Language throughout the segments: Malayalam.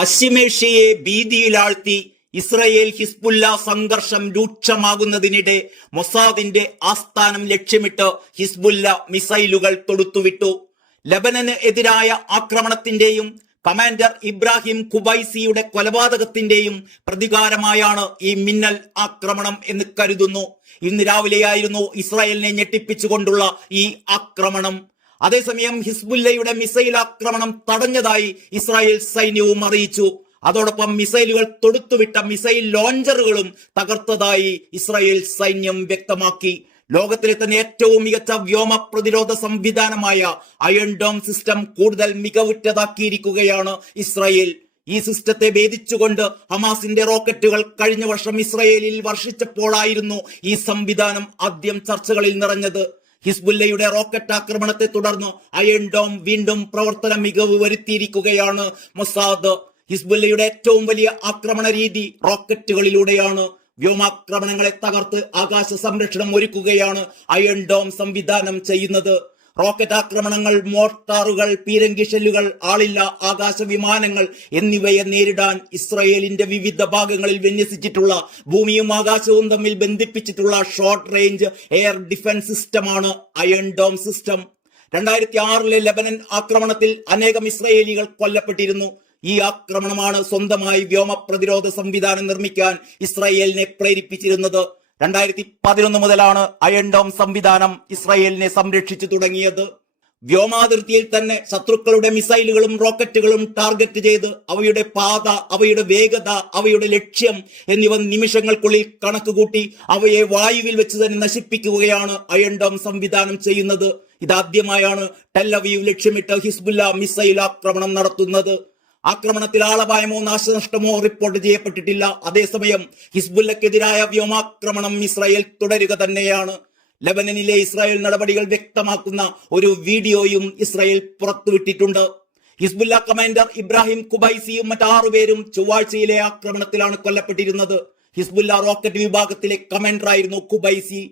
പശ്ചിമേഷ്യയെ ഭീതിയിലാഴ്ത്തി ഇസ്രയേൽ ഹിസ്ബുല്ല സംഘർഷം രൂക്ഷമാകുന്നതിനിടെ മൊസാദിന്റെ ആസ്ഥാനം ലക്ഷ്യമിട്ട് ഹിസ്ബുല്ല മിസൈലുകൾ തൊടുത്തുവിട്ടു. ലബനന് എതിരായ ആക്രമണത്തിന്റെയും കമാൻഡർ ഇബ്രാഹിം ഖുബൈസിയുടെ കൊലപാതകത്തിന്റെയും പ്രതികാരമായാണ് ഈ മിന്നൽ ആക്രമണം എന്ന് കരുതുന്നു. ഇന്ന് രാവിലെയായിരുന്നു ഇസ്രായേലിനെ ഞെട്ടിപ്പിച്ചുകൊണ്ടുള്ള ഈ ആക്രമണം. അതേസമയം ഹിസ്ബുല്ലയുടെ മിസൈൽ ആക്രമണം തടഞ്ഞതായി ഇസ്രായേൽ സൈന്യവും അറിയിച്ചു. അതോടൊപ്പം മിസൈലുകൾ തൊടുത്തുവിട്ട മിസൈൽ ലോഞ്ചറുകളും തകർത്തതായി ഇസ്രായേൽ സൈന്യം വ്യക്തമാക്കി. ലോകത്തിലെ തന്നെ ഏറ്റവും മികച്ച വ്യോമ പ്രതിരോധ സംവിധാനമായ അയൺ ഡോം സിസ്റ്റം കൂടുതൽ മികവുറ്റതാക്കിയിരിക്കുകയാണ് ഇസ്രായേൽ. ഈ സിസ്റ്റത്തെ ഭേദിച്ചുകൊണ്ട് ഹമാസിന്റെ റോക്കറ്റുകൾ കഴിഞ്ഞ വർഷം ഇസ്രായേലിൽ വർഷിച്ചപ്പോഴായിരുന്നു ഈ സംവിധാനം ആദ്യം ചർച്ചകളിൽ നിറഞ്ഞത്. ഹിസ്ബുല്ലയുടെ റോക്കറ്റ് ആക്രമണത്തെ തുടർന്ന് അയൺ ഡോം വീണ്ടും പ്രവർത്തന മികവ് വരുത്തിയിരിക്കുകയാണ് മൊസാദ്. ഹിസ്ബുല്ലയുടെ ഏറ്റവും വലിയ ആക്രമണ രീതി റോക്കറ്റുകളിലൂടെയാണ്. വ്യോമാക്രമണങ്ങളെ തകർത്ത് ആകാശ സംരക്ഷണം ഒരുക്കുകയാണ് അയൺ ഡോം സംവിധാനം ചെയ്യുന്നത്. റോക്കറ്റ് ആക്രമണങ്ങൾ, മോർട്ടാറുകൾ, പീരങ്കി ഷെല്ലുകൾ, ആളില്ല ആകാശ വിമാനങ്ങൾ എന്നിവയെ നേരിടാൻ ഇസ്രയേലിന്റെ വിവിധ ഭാഗങ്ങളിൽ വിന്യസിച്ചിട്ടുള്ള ഭൂമിയും ആകാശവും തമ്മിൽ ബന്ധിപ്പിച്ചിട്ടുള്ള ഷോർട്ട് റേഞ്ച് എയർ ഡിഫൻസ് സിസ്റ്റമാണ് അയൺ ഡോം സിസ്റ്റം. 2006 ലെബനൻ ആക്രമണത്തിൽ അനേകം ഇസ്രയേലികൾ കൊല്ലപ്പെട്ടിരുന്നു. ഈ ആക്രമണമാണ് സ്വന്തമായി വ്യോമ പ്രതിരോധ സംവിധാനം നിർമ്മിക്കാൻ ഇസ്രായേലിനെ പ്രേരിപ്പിച്ചിരുന്നത്. 2011 മുതലാണ് അയൺ ഡോം സംവിധാനം ഇസ്രായേലിനെ സംരക്ഷിച്ചു തുടങ്ങിയത്. വ്യോമാതിർത്തിയിൽ തന്നെ ശത്രുക്കളുടെ മിസൈലുകളും റോക്കറ്റുകളും ടാർഗറ്റ് ചെയ്ത് അവയുടെ പാത, അവയുടെ വേഗത, അവയുടെ ലക്ഷ്യം എന്നിവ നിമിഷങ്ങൾക്കുള്ളിൽ കണക്കുകൂട്ടി അവയെ വായുവിൽ വെച്ച് തന്നെ നശിപ്പിക്കുകയാണ് അയൺ ഡോം സംവിധാനം ചെയ്യുന്നത്. ഇതാദ്യമായാണ് ടെൽ അവീവ് ലക്ഷ്യമിട്ട് ഹിസ്ബുല്ല മിസൈൽ ആക്രമണം നടത്തുന്നത്. ആക്രമണത്തിൽ ആളപായമോ നാശനഷ്ടമോ റിപ്പോർട്ട് ചെയ്യപ്പെട്ടിട്ടില്ല. അതേസമയം ഹിസ്ബുല്ലക്കെതിരായ വ്യോമാക്രമണം ഇസ്രായേൽ തുടരുക തന്നെയാണ്. ലബനനിലെ ഇസ്രായേൽ നടപടികൾ വ്യക്തമാക്കുന്ന ഒരു വീഡിയോയും ഇസ്രായേൽ പുറത്തുവിട്ടിട്ടുണ്ട്. ഹിസ്ബുല്ല കമാൻഡർ ഇബ്രാഹിം ഖുബൈസിയും മറ്റ് പേരും ചൊവ്വാഴ്ചയിലെ ആക്രമണത്തിലാണ് കൊല്ലപ്പെട്ടിരുന്നത്. ഹിസ്ബുല്ല റോക്കറ്റ് വിഭാഗത്തിലെ കമാൻഡറായിരുന്നു ഖുബൈസി.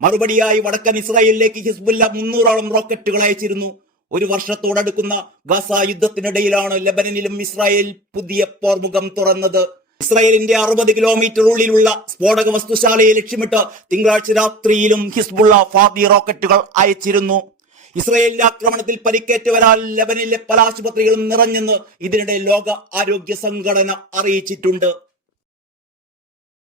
മറുപടിയായി വടക്കൻ ഇസ്രായേലിലേക്ക് ഹിസ്ബുല്ല 300ഓളം റോക്കറ്റുകൾ അയച്ചിരുന്നു. ഒരു വർഷത്തോടടുക്കുന്ന ഗസ യുദ്ധത്തിനിടയിലാണ് ലബനനിലും ഇസ്രായേൽ പുതിയ പോർമുഖം തുറന്നത്. ഇസ്രായേലിന്റെ 60 കിലോമീറ്റർ ഉള്ളിലുള്ള സ്ഫോടക വസ്തുശാലയെ ലക്ഷ്യമിട്ട് തിങ്കളാഴ്ച രാത്രിയിലും ഹിസ്ബുള്ള ഫാദി റോക്കറ്റുകൾ അയച്ചിരുന്നു. ഇസ്രായേലിന്റെ ആക്രമണത്തിൽ പരിക്കേറ്റവരാൽ ലബനനിലെ പല ആശുപത്രികളും നിറഞ്ഞെന്ന് ഇതിനിടെ ലോക ആരോഗ്യ സംഘടന അറിയിച്ചിട്ടുണ്ട്.